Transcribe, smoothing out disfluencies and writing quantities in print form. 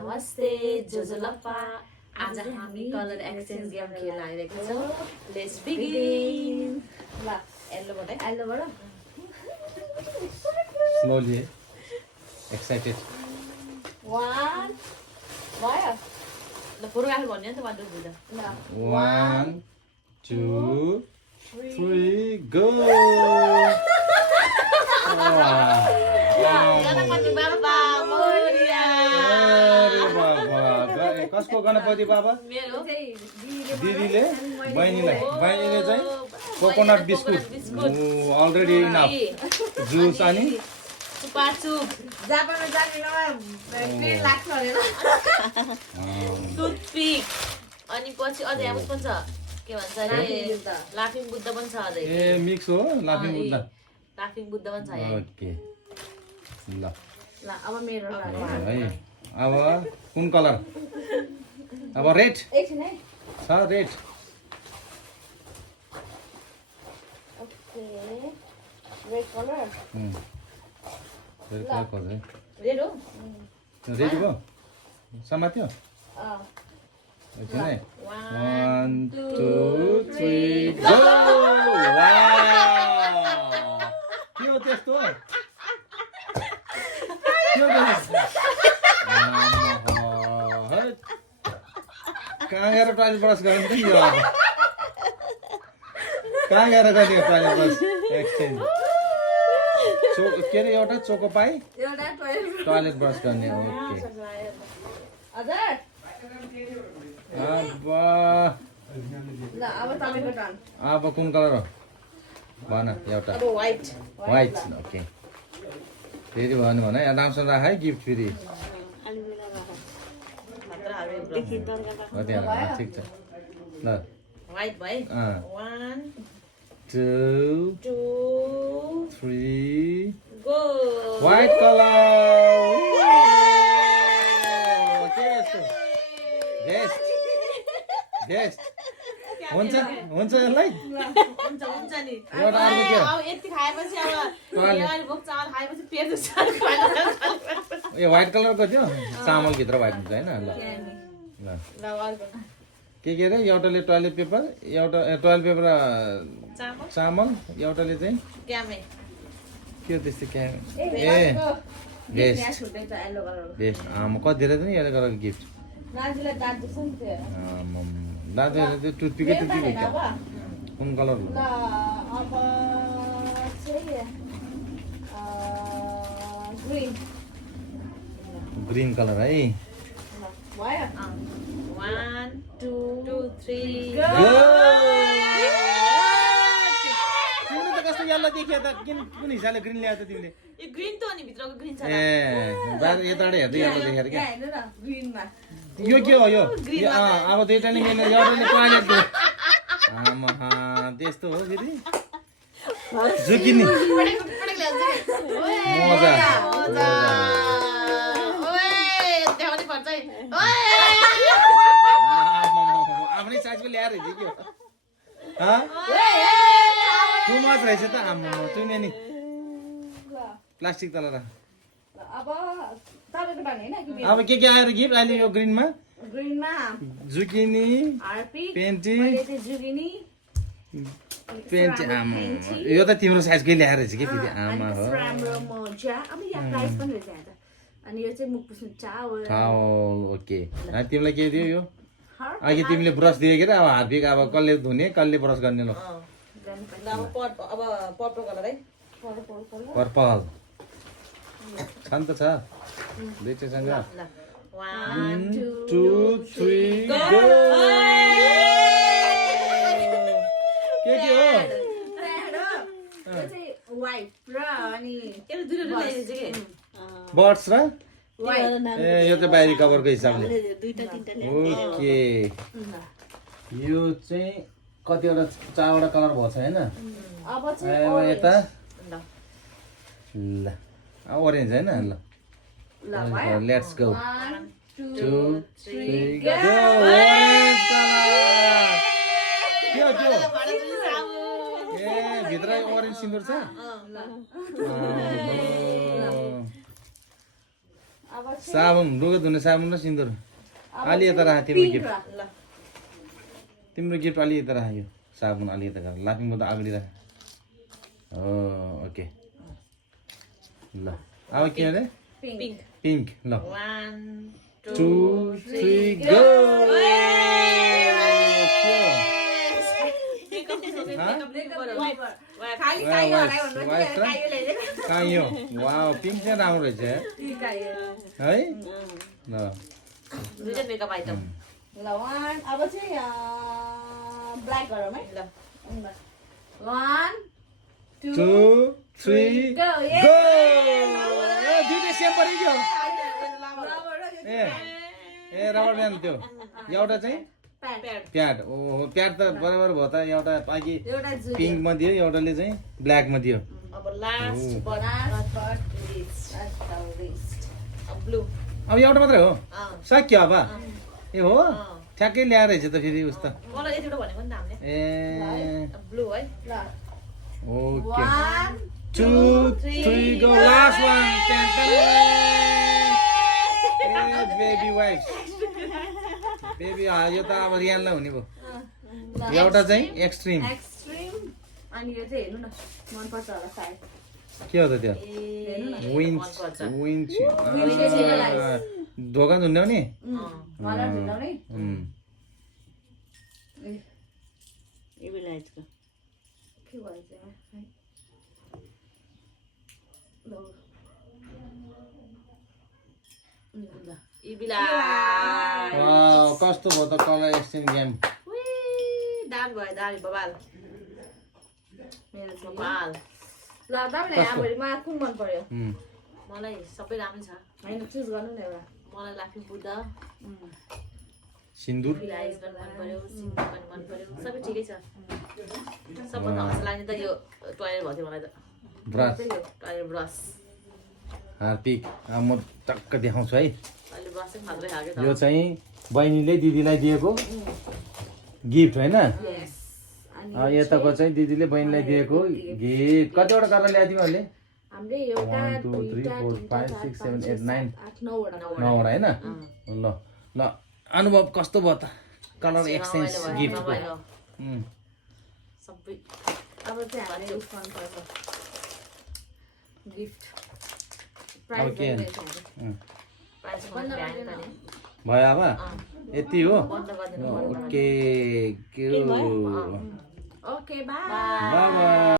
नमस्ते जोजोलप्पा आज हामी कलर एक्सचेन्ज गेम खेल्न आइरहेको छौँ लेट्स बिगिन ल येल्लोबाट slowly excited 1 भयो ल पुरो आफै भन्यो नि त 1 2 3 ल 1 2 3 go गणपति बाबा मोरिया अरे बाबा कसको गणपति बाबा मेरो दिदीले बहिनीले चाहिँ coconut biscuit already enough juice अनि सुपाचुप जापानमा जाने बेलामा पेन लाग्छ भनेर टुथपिक अनि पछि अझै अब पनि छ के भन्छ अरे लाफिङ बुद्ध पनि छ अझै ए मिक्स हो लाफिङ बुद्ध लाफिङ बुद्ध पनि छ यहाँ ओके ल ल अब मेरो है अब कुन कलर अब रेड एकछिन है छ red okay red colour red colour खोज है रेड हो रेडी भयो समात्यो एकछिन है 1 2 3 गो के हो त्यस्तो कहाँ गएर टोइलेट ब्रस गर्नु त यो अब कहाँ गएर गर्ने टोइलेट ब्रस एक्सचेन्ज के अरे एउटा चोको पाइ एउटा टोइलेट ब्रस गर्ने ओके हजुर अब ल अब तपाईको टर्न अब कुन कलर हो भन एउटा अब व्हाइट व्हाइट ओके फेरि भन्नु भने राम्रोसँग राख है गिफ्ट फेरि मात्र हाल्नु कति हाल्नु ठिक छ ल व्हाइट भाइ 1 2 2 3 go white colour guest guest हुन्छ हुन्छ यसलाई हुन्छ हुन्छ नि एउटा अर्को के हो अब यति खाएपछि अब अहिले भोक चामल खाएपछि पेट दुख्छ ए व्हाइट कलरको थियो चामलभित्र व्हाइट हुन्छ होइन ल ल ल अर्को के अरे एउटाले टोइलेट पेपर एउटा टोइलेट पेपर चामल चामल एउटाले चाहिँ क्यामे के हो त्यस्तो क्या ए यहाँ गेस्ट छुट्टै छ येल्लो कलर गेस्ट आमा कति धेरै त नि यसले गरेको गिफ्ट दाजुलाई दाँत दुख्छ नि त्यो दाजुहरूले त्यो टुथपिकै त्यति अब कुन कलर ल अब चाहिँ ग्रिन ग्रिन कलर है भयो 1 2 3 तिमीले त कस्तो यल्लो देखियो त कुन हिसाबले ग्रिन ल्यायो त तिमीले यो ग्रीन त हो नि भित्रको ग्रीन छ ए बाहिर यताबाट हेर्दै यल्लो देखेर क्या हेर्नु न ग्रिनमा यो के हो यो अब दुईटाले मिलेर एउटाले टोइलेट दियो आमा त्यस्तो हो फेरि जुकिनी मजा आफ्नै साइजको ल्याएर हिजो के हो टु मच रहेछ त आमा चुने नि प्लास्टिक तल राख अब तपाईको टर्न हैन कि अब के आएर गिफ्ट अहिले यो ग्रिनमा ग्रिनमा जुकिनी हार्पिक पेन्टी मैले चाहिँ जुगिनी पेन्टी आमा यो त तिम्रो साइजकै ल्याएर रहेछ कि फेरि आमा हो राम्रो मोजा अब यहाँ प्राइस पनि रहेछ यहाँ त अनि यो चाहिँ मुख पुस्नु चावल टावल ओके तिमीलाई के दियो यो अघि तिमीले ब्रस दियो के त अब हार्पिक अब कसले धुने कसले ब्रस गर्ने ल अब पर्पल कलर है पर्पल शान्त छ दुईटैसँग 1 2 3 गो के हो व्हाइट र अनि बर्ड्स र व्हाइट ए यो चाहिँ बाहिरी कभरको हिसाबले ओके यो चाहिँ कतिवटा 4वटा कलर भएको छ होइन अब चाहिँ यता ल ल ओरेन्ज होइन ल ल भयो let's go 1 2 3 go orange colour के हो ए भित्र ओरेन्ज सिन्दुर छ अब साबुन लुगा धुने साबुन र सिन्दुर अलि यता राख तिम्रो गिफ्ट ल तिम्रो गिफ्ट अलि यता राख यो साबुन अलि यता राख लाफिङ बुद्ध अगाडि राख हो ओके ल अब के अरे पिंक पिङ्क ल 1 2 2 3 गो खाली कायो हरायो भन्नु थियो कायो ल्याइदिएको कहाँ यो वाउ पिङ्क चाहिँ राम्रो रहेछ है कायो ल दुईटा मेकअप आइटम ल 1 अब चाहिँ ब्ल्याक गरौँ है ल 1 2 2 3 go गो दुईटा सेम पऱ्यो ए ए रबर ब्यान्ड त्यो एउटा चाहिँ प्याड ओहो प्याड त बराबर भयो त एउटा अघि एउटा जुल पिङ्कमा दियो एउटाले चाहिँ ब्ल्याकमा दियो अब लास्ट बट ब्लू अब एउटा मात्रै हो सक्यो अब ए हो अँ। ठ्याक्कै ल्याएर रहेछ त फेरि उस्तो मलाई यतिवटा भनेको नि त हामीले ए ब्लू है ल okay 1 2 3 go last one baby wife baby यो त अब रियानलाई हुने भयो एउटा चाहिँ एक्सट्रिम एक्सट्रिम अनि यो चाहिँ हेर्नु न मन पर्छ होला सायद के हो त त्यो विन्च विन्च ढोका झुन्ड्याउने कलर झुन्डाउने ये भी लाइट्सको के भयो चाहिँ ये भी लाइट वाउ कस्तो भयो त कलर एक्सचेन्ज गेम दाल भयो दाल बबाल मेरो चाहिँ बबाल ल तपाईलाई अब मलाई कुन मन पर्यो मलाई सबै राम्रै छ हैन चुज गर्नु न एउटा मलाई लाफिङ बुद्ध सिन्दुर लाइज पनि मन पर्यो सिन्दुर पनि मन पर्यो सबै ठिकै छ सबभन्दा हँस लाग्ने त यो टोयलेट भयो थियो मलाई त ब्रस टोयलेट ब्रस हार्पिक अब म टक्क देखाउँछु है अहिले ब्रस चाहिँ खाँदै खाएको यो चाहिँ बहिनीले दिदीलाई दिएको गिफ्ट होइन यस अनि यताको चाहिँ दिदीले बहिनीलाई दिएको गिफ्ट कतिवटा गरेर ल्यायो तिमीहरूले हामीले एउटा 1 2 3 4 5 6 7 8 9 8 9 वटा 9 होइन ल ल अनुभव कस्तो भयो त कलर एक्सचेन्ज गिफ्टको सबै अब चाहिँ हामीले उस गर्नु पर्छ गिफ्ट अब प्राइस के प्राइस पनि भयो अब यति हो बन्द गरिदिनु ओके ओके बाइ बाइ